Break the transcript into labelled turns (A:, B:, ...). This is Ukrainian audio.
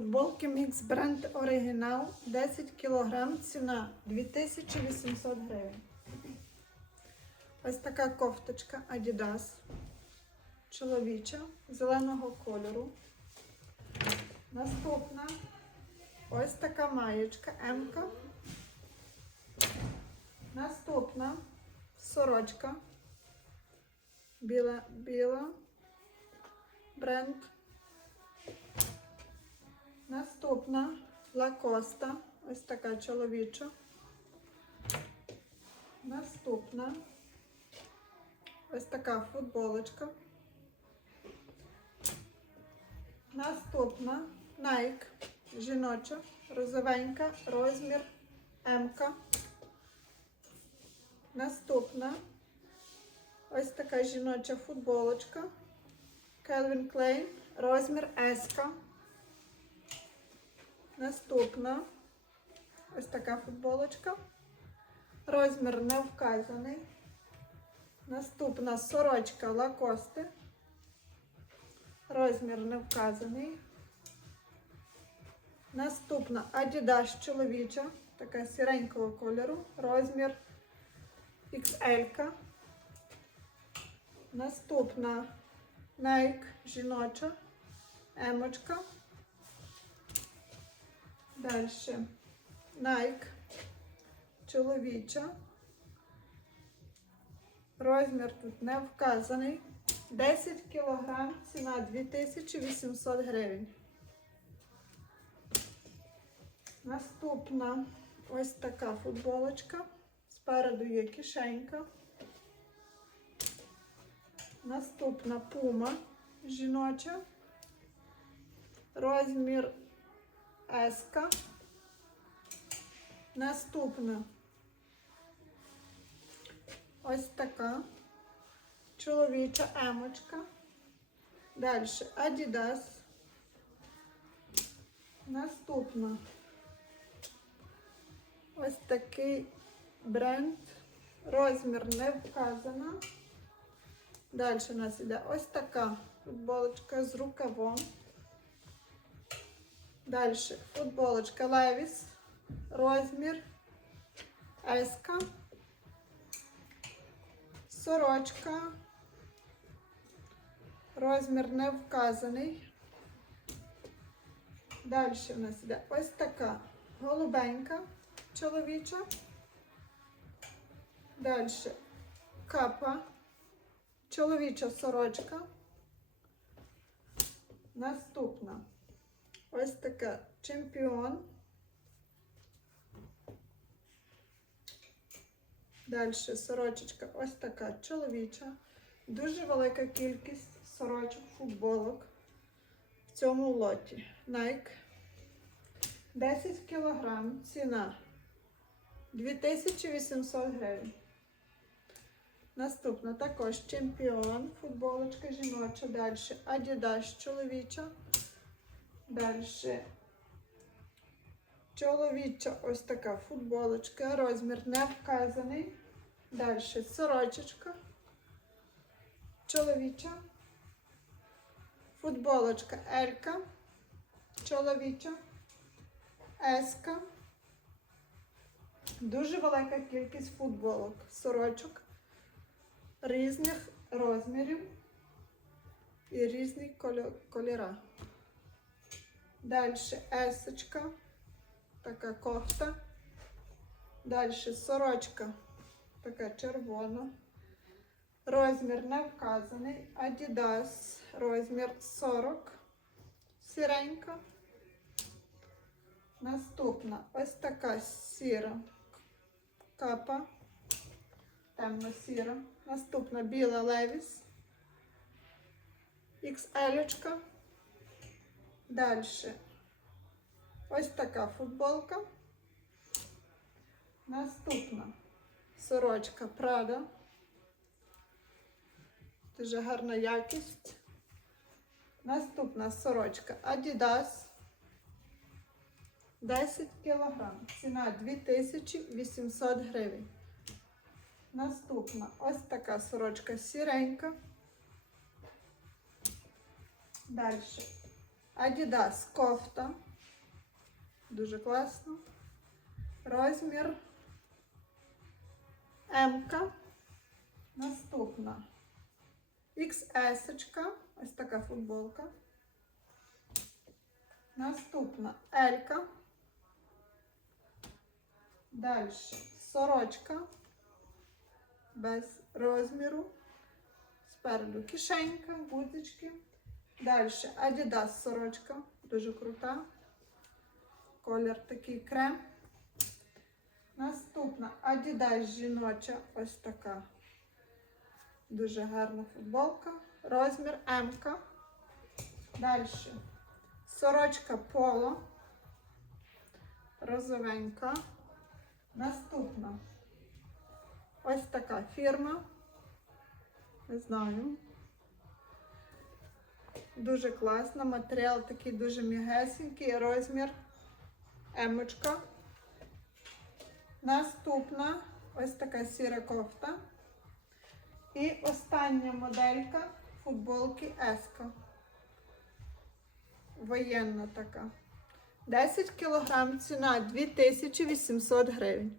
A: Футболки Mix бренд Оригінал 10 кг, ціна 2800 гривень. Ось така кофточка Adidas. Чоловіча зеленого кольору. Наступна ось така маєчка М-ка. Наступна сорочка. Біла, біла. Бренд. Наступна лакоста. Ось така чоловіча. Наступна ось така футболочка. Наступна Nike жіноча, розовенька, розмір М. Наступна ось така жіноча футболочка. Calvin Klein, розмір S. Наступна ось така футболочка. Розмір не вказаний. Наступна сорочка Лакости. Розмір не вказаний. Наступна Adidas чоловіча, така сіренького кольору. Розмір XL. Наступна Nike жіноча, емочка. Далі Nike чоловіча. Розмір тут не вказаний. 10 кг, ціна 2800 гривень. Наступна ось така футболочка. Спереду є кишенька. Наступна пума жіноча. Розмір S. Наступна ось така чоловіча емочка. Далі Adidas. Наступна ось такий бренд. Розмір не вказано. Далі у нас іде ось така футболочка з рукавом. Далі футболочка Levi's, розмір S. Сорочка. Розмір не вказаний. Далі у нас іде ось така голубенька чоловіча. Далі капа, чоловіча сорочка. Наступна ось така чемпіон. Далі сорочечка ось така чоловіча. Дуже велика кількість сорочок, футболок в цьому лоті. Nike. 10 кг. Ціна 2800 гривень. Наступна також чемпіон, футболочка жіноча. Далі Adidas чоловіча. Далі чоловіча ось така футболочка. Розмір не вказаний. Далі сорочечка. Чоловіча. Футболочка Елька. Чоловіча. Еска. Дуже велика кількість футболок, сорочок різних розмірів і кольо- кольори. Далі есочка, така кофта. Далі сорочка, така червона. Розмір не вказаний. Adidas, розмір 40. Сіренька. Наступна ось така сіра капа. Темно-сіра. Наступна біла левіс. XL. Далі ось така футболка. Наступна сорочка Prada. Дуже гарна якість. Наступна сорочка Adidas. 10 кг. Ціна 2800 гривень. Наступна ось така сорочка сіренька. Далі. Adidas кофта. Дуже класно. Розмір М. Наступна. XS. Ось така футболка. Наступна L. Далі сорочка без розміру. Спереду кишенька, гудзички. Далі Adidas сорочка, дуже крута. Колір такий крем. Наступна Adidas жіноча, ось така. Дуже гарна футболка. Розмір М. Далі сорочка поло. Розовенька. Наступна. Ось така фірма. Не знаю. Дуже класна. Матеріал такий дуже м'ягесенький. Розмір емочка. Наступна ось така сіра кофта. І остання моделька футболки Еска. Воєнна така. 10 кг ціна 2800 гривень.